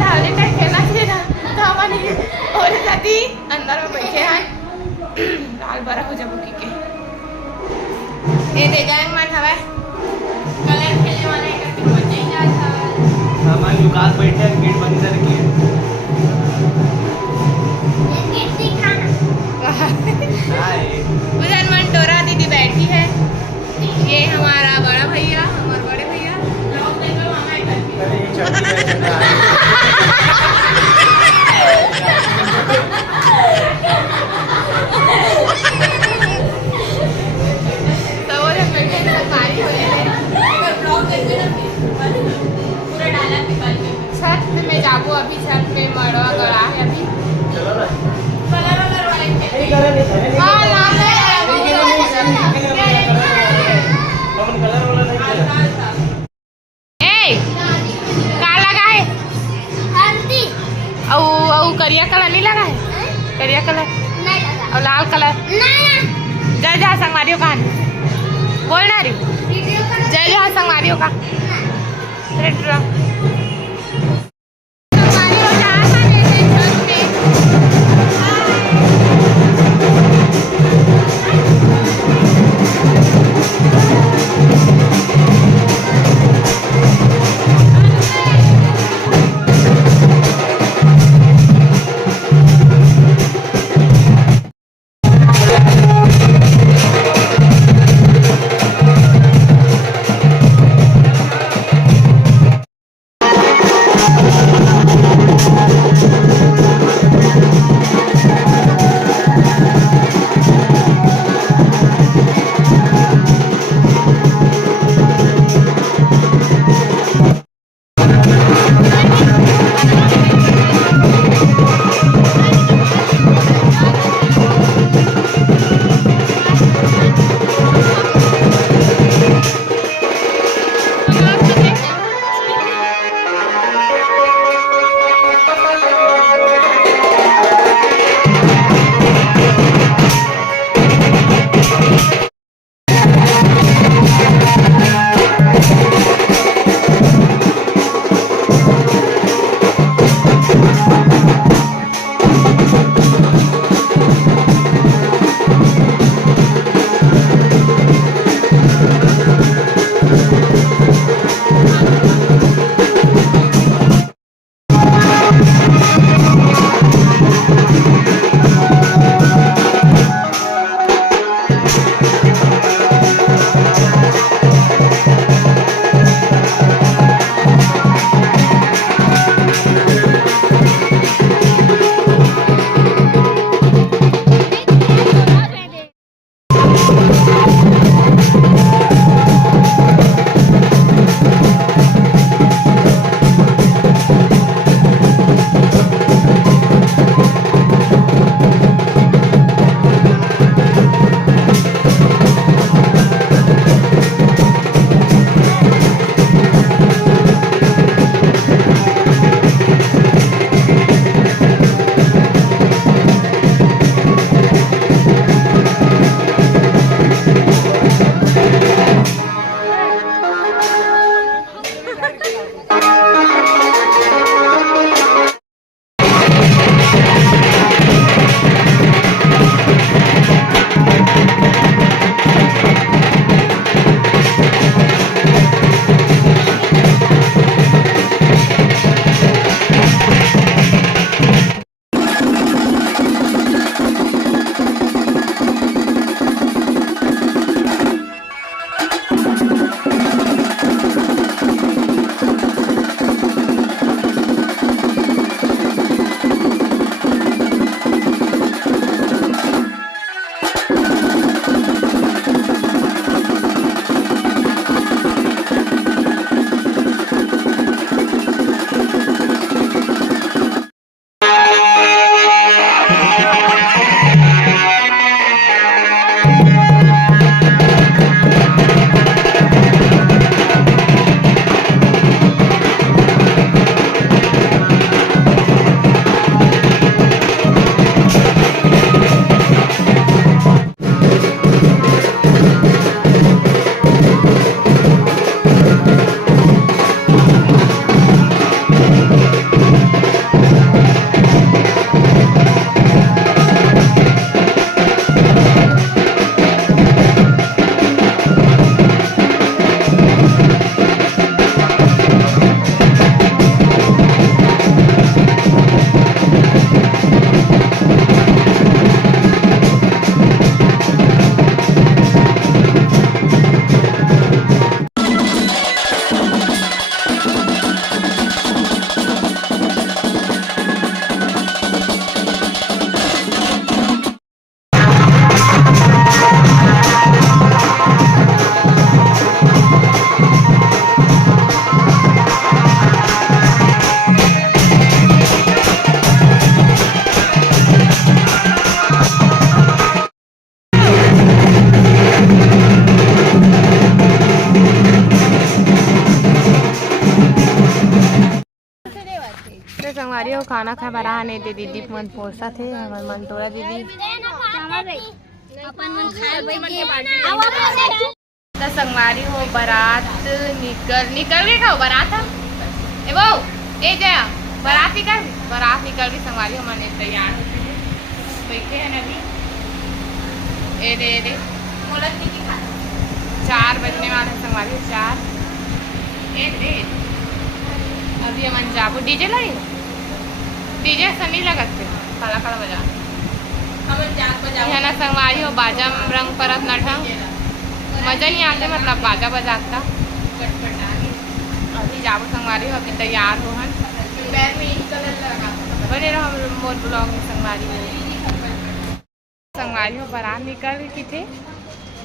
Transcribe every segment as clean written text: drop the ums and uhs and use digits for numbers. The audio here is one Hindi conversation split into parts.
धावले काय खेळना खेळना धावानी और साथी अंदर में बैठे हैं लाल बरा हो जाबो की के ये दे जाएंगे मन हवा कलर खेलने वाला है करके बच्चे ही जा था हमारी दुकान बैठे गेट बंद करके गेट दिखाना उधर मंटोरा दीदी बैठी है ये हमारा बड़ा भैया हमारे बड़े भैया लोग देखो मामा इधर तो वो जब बैठे सरकारी हो रहे हैं पर ब्लॉग करके ना पूरा डाला निकाल के छत में जाबो अभी छत में मड़वा गड़ा है अभी चलो ना कलर वाले नहीं कलर नहीं हां लाल है अपन कलर वाला नहीं खेला ए का लगा है हल्दी औ करिया कलर नहीं लगा है करिया कलर नहीं लगा और लाल कलर नहीं जय जय संगवारियों का बोल ना रही जय जय संगवारियों का रेड रंग तो संगवारी हो खाना खा बरा ने दे दीदी मन पोसा थे हमर मन तोरा दीदी तो संगवारी हो बारात निकल गई खाओ बारात ए वो ए जया बारात निकल गई संगवारी हो मने तैयार बैठे हैं अभी ए दे मोलत की खा 4 बजने वाले संगवारी 4 ए अभी हम जाबो डीजे लगी डीजे सनी लगत थे काला काला बजा ना संगवारी हो बाजा रंग परत नठा मजा नहीं आते मतलब बाजा बजाता अभी जाबो संगवारी हो अभी तैयार हो हन बने रहो मोर ब्लॉग में संगवारी हो बारात निकल की थे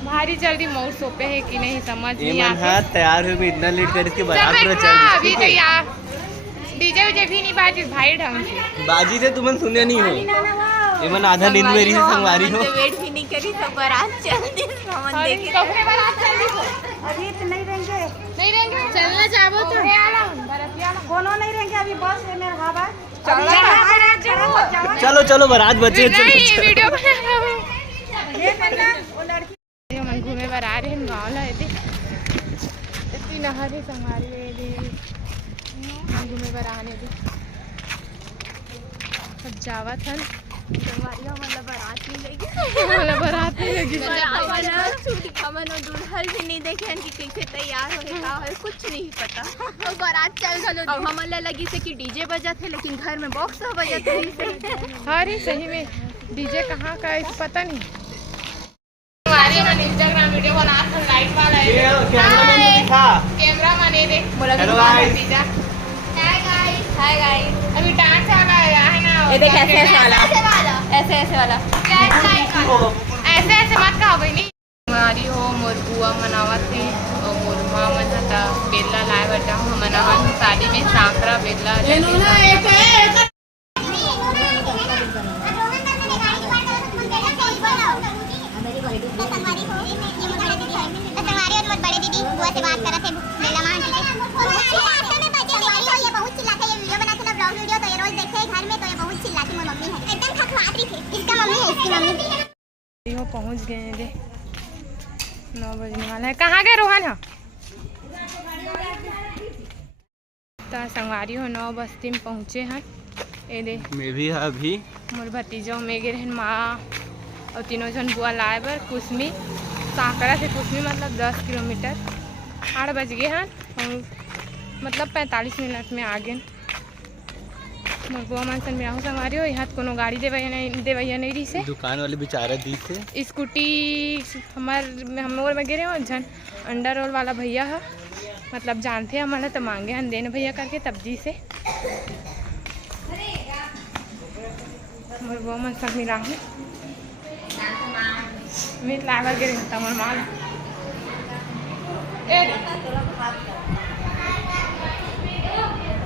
भारी जल्दी मोर सोपे है कि नहीं समझ नहीं आता तैयार हो इतना लेट करके बारात पूरा चल अभी तैयार डीजे उजे भी नहीं बाजी भाई ढंग से बाजी से तुमन सुने नहीं हो ये मन आधा नींद में रही है संगवारी हो वेट भी नहीं करी तो बारात चल दी हमन देखे कपड़े बारात चल दी अभी तो नहीं रहेंगे चलना चाहो तो है आला बरतिया कोनो नहीं रहेंगे अभी बस है मेरा हवा चलो चलो बारात बचे नहीं वीडियो बना रहा हूं ये करना वो लड़की हम घूमे बार आ रहे हैं गांव ला दे इतनी नहर है संगवारी दे घूमे बार आने दे अब जावत हन संगवारी मतलब बारात नहीं लगी बारात नहीं लगी हमन और दुल्हन भी नहीं देखे कि कैसे तैयार होए का है कुछ नहीं पता और बारात चल गलो अब हमन ला लगी से कि डीजे बजत है लेकिन घर में बॉक्स बजत है अरे सही में डीजे कहाँ का है पता नहीं हमारे मन इंस्टाग्राम वीडियो बना था लाइट वाला है कैमरामैन ने दिखा कैमरा मैंने देख हेलो गाइस हाय गाइस अभी डांस वाला है ना ये देख ऐसे ऐसे वाला ऐसे मत कहो भाई नहीं हमारी हो मोर बुआ मनावत थी और मोर माँ मन था बेला लाए बटा हम मनावन शादी में सांकरा बेला पहुंच गए हैं 9 बजने वाला है कहाँ गए रोहन है तो संगवारी हो 9 बस्ती में पहुँचे हैं ये दे मैं भी अभी मोर भतीजो में गिर माँ और तीनों जन बुआ लाए बर कुसमी सांकरा से कुसमी मतलब 10 किलोमीटर 8 बज गए हैं और मतलब 45 मिनट में आ गए मोर बुआ मन सन में संगवारी हो यहाँ कोनो गाड़ी देवैया नहीं रही से दुकान वाले बेचारा दी थे स्कूटी हमोर में गिरे हो जन अंडर रोल वाला भैया है मतलब जानते हैं हमारा तो मांगे हम देने भैया करके तब्जी से मोर बुआ मन सब मिला हूँ मीट लावर गिरे तमर माल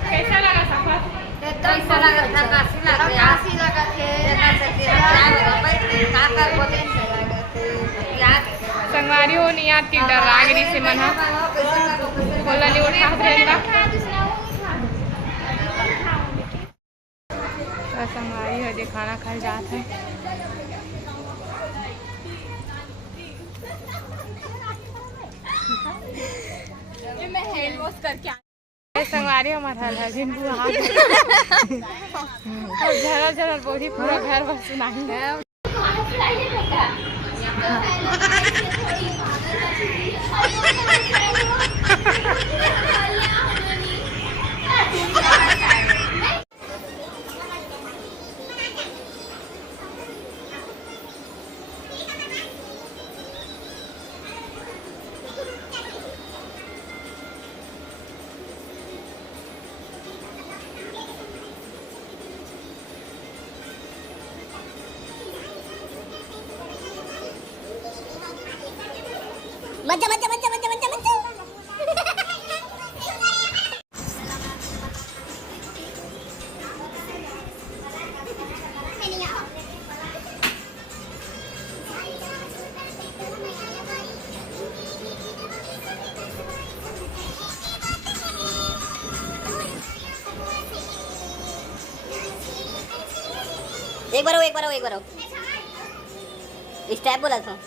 कैसा लगा सफर कैसा लगा था काशी लगा संगवारी हो नहीं याद की डरागरी से मना बोला नहीं उठा रहेगा संगवारी हो जो खाना खा जाता है मैं हैंड वॉश करके संगवारी हमारा हलजिन बुआ झरल झरल बोली पूरा घर बस सुनाई है बच्चा बच्चा बच्चा बच्चा बच्चा बच्चा एक बार आओ स्टेप बोला था।